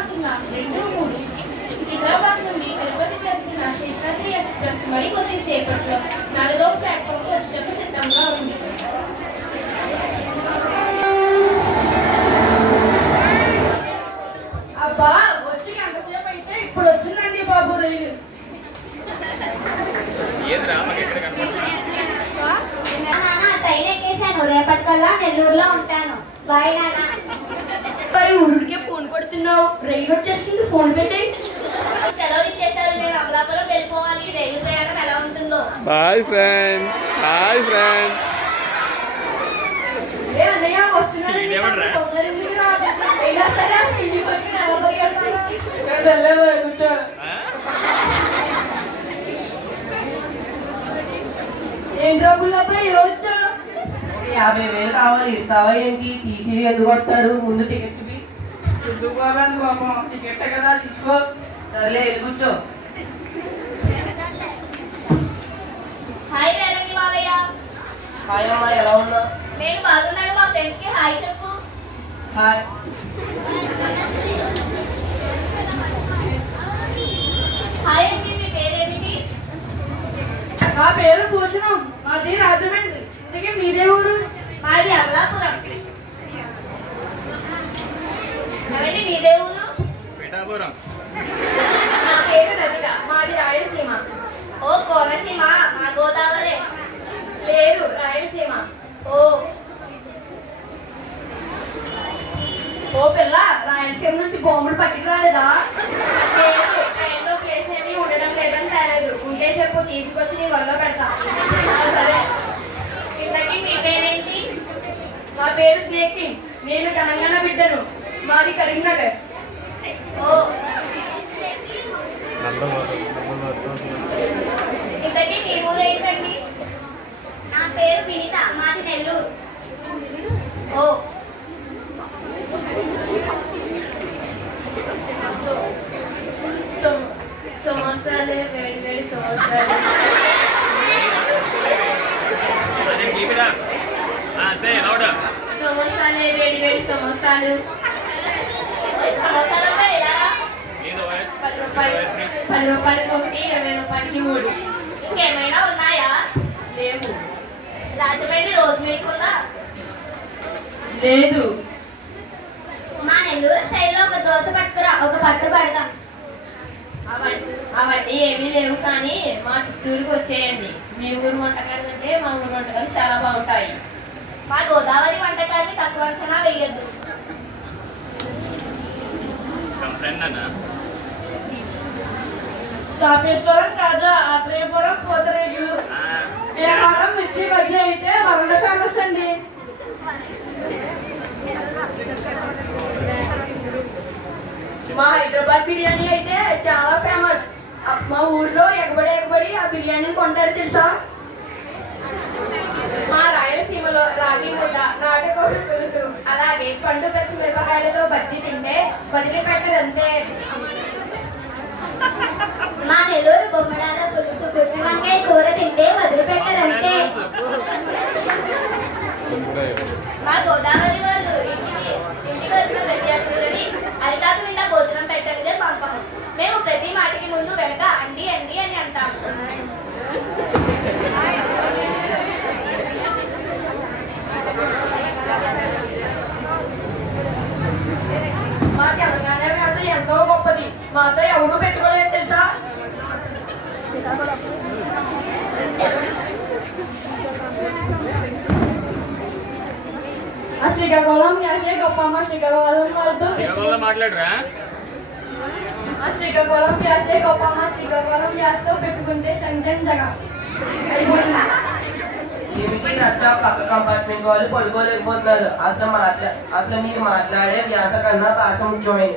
సున్నా రెండు మూడు సికింద్రాబాద్ నుండి తిరుపతి జరుగుతున్న శేషాద్రి ఎక్స్ప్రెస్ మరి కొద్దిసేపట్లో నాలుగవ ప్లాట్ఫామ్కి వచ్చేటప్పుడు సిద్ధంగా ఉంది అబ్బా వచ్చి గంటసేపు అయితే ఇప్పుడు వచ్చిందండి బాబు రైలు ఏదిరా నాన్న ట్రైన్ ఎక్కేసాను రేపటికల్లా నెల్లూరులో ఉంటాను. బాయ్ నాన్న కొడుతున్నావు రైలు వచ్చేసింది ఫోన్ పెట్టేయి సెలవు ఇచ్చేసారు నేను అమలాపురం వెళ్ళిపోవాలి. రైలు ప్రయాణం ఎలా ఉంటుందో. Boyfriends boyfriends. ఏ అన్నయ్య? అయినా సరే. కూర్చో ఏం డబ్బులపై వచ్చా యాభై వేలు కావాలి ఇస్తావా ఏంటి? టీసీ ఎందుకు వస్తాడు ముందు టికెట్ చూపి కదా తీసుకో సరేలే కూర్చో హాయ్ రేలంగి మావయ్య హాయ్ అమ్మా ఎలా ఉన్నా నేను బాగున్నాను మా ఫ్రెండ్స్కి హాయ్ చెప్పు హాయ్ హాయ్ అండి మీ పేరేమిటి నా పేరు భూషణం. మాది రాజమండ్రి. ఇంతకీ మీదే ఊరు? మాది అమలాపురం. మీదే ఊరు పిఠాపురం. నా పేరు రజిక మాది రాయలసీమ. ఓ కోనసీమ. మా గోదావరి. లేదు రాయలసీమ. ఓ. ఓ పిల్ల రాయలసీమ నుంచి బాంబులు పట్టుకు రాలేదా? లేదు ట్రైన్లో ప్లేస్ ఏమీ ఉండడం లేదని తేలేదు ఉంటే చెప్పు తీసుకొచ్చి నీ వల్ల పెడతా. సరే. ఇంతకీ మీ పేరేంటి? నా పేరు స్నేక్. కింగ్ నేను తెలంగాణ బిడ్డను. మాది కరీంనగర్. ఓ ఇంతకీ మీ ఊరు ఏంటండి? నా పేరు వినిత మాది నెల్లూరు. ఓ. సమోసాలే వేడి వేడి సమోసాలు. సమోసాలే వేడి వేడి సమోసాలు సమోసాలపై ఎలా ఏదో ఒకటి. పది రూపాయలు పది రూపాయలకి ఒకటి ఇరవై రూపాయలకి మూడు ఇంకేమైనా ఉన్నాయా లేవు రాజమండ్రి రోజు మీకు ఉందా లేదు. మా నెల్లూరు స్టైల్లో ఒక దోశ పట్టుకురా ఒక పట్టు పడదాం అవన్నీ అవన్నీ ఏమీ లేవు కానీ మా చిత్తూరుకి వచ్చేయండి. మీ ఊరు వంటకాల కంటే మా ఊరు వంటకాలు చాలా బాగుంటాయి. మా గోదావరి వంటకాన్ని తక్కువ అంచనా వేయద్దు. Friend అన్న. తాపేశ్వరం కాజా ఆత్రేయపురం పూతరేగులు మిర్చి బజ్జీ అయితే వరల్డ్ ఫేమస్ అండి. మా హైదరాబాద్ బిర్యానీ అయితే చాలా ఫేమస్. మా ఊర్లో ఎగబడి ఎగబడి ఆ బిర్యానీని కొంటారు తెలుసా? మా రాయలసీమలో వదిలిపెట్టరు అంతే మా నెల్లూరు బొమ్మడాల పులుసు గుజ్జు వంకాయ కూర తింటే వదిలిపెట్టరంతే మా గోదావరి వాళ్ళు ఇంటికి ఇంటికి వచ్చిన ప్రతి అతిథులని అరిటాకు నిండా భోజనం పెట్టనిదే పంపము మేము ప్రతి మాటికి ముందు వెనక అండి అండి అని అంటాము మా తెలంగాణ భాష ఎంతో గొప్పది మాతో ఎవరు పెట్టుకోలేదు తెలుసా? ఆ శ్రీకాకుళం వ్యాసే గొప్ప మా శ్రీకాకుళం వాళ్ళతో మాట్లాడరా? శ్రీకాకుళం వ్యాసే గొప్ప మా శ్రీకాకుళం వ్యాసతో పెట్టుకుంటే జంజన్ జగ. అయిపోయింది? ఏమిటి నచ్చ పక్క కంపార్ట్మెంట్ వాళ్ళు పడుకోలేకపోతున్నారు. అసలు మాట్లా అసలు మీరు మాట్లాడే వ్యాస కన్నా భాష ముఖ్యమైనది.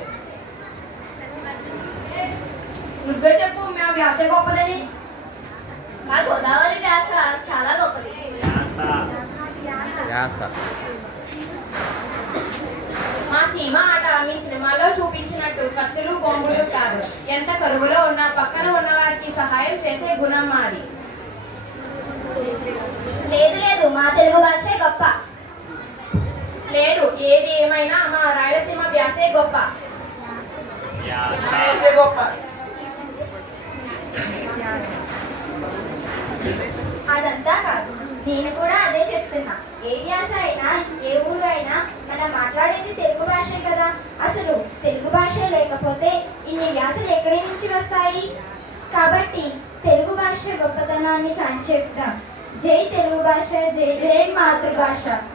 నువ్వే చెప్పు మా వ్యాసే గొప్పదని. మా గోదావరి వ్యాస చాలా గొప్పది. యాస మా సీమ ఆట మీ సినిమాలో చూపించినట్టు కత్తులు బొంగులు కాదు. ఎంత కరువులో ఉన్న పక్కన ఉన్న వారికి సహాయం చేసే గుణం మాది. లేదు లేదు మా తెలుగు భాషే గొప్ప. లేదు ఏది ఏమైనా మా రాయలసీమ వ్యాసే గొప్ప. గొప్ప. అదంతా కాదు. నేను కూడా అదే చెప్తున్నా. ఏ వ్యాస అయినా ఏ ఊరు అయినా మనం మాట్లాడేది తెలుగు భాషే కదా. అసలు తెలుగు భాష లేకపోతే ఇన్ని వ్యాసలు ఎక్కడి నుంచి వస్తాయి? కాబట్టి తెలుగు భాష గొప్పతనాన్ని చాటి చెప్తాం జై తెలుగు భాష జై జై మాతృభాష.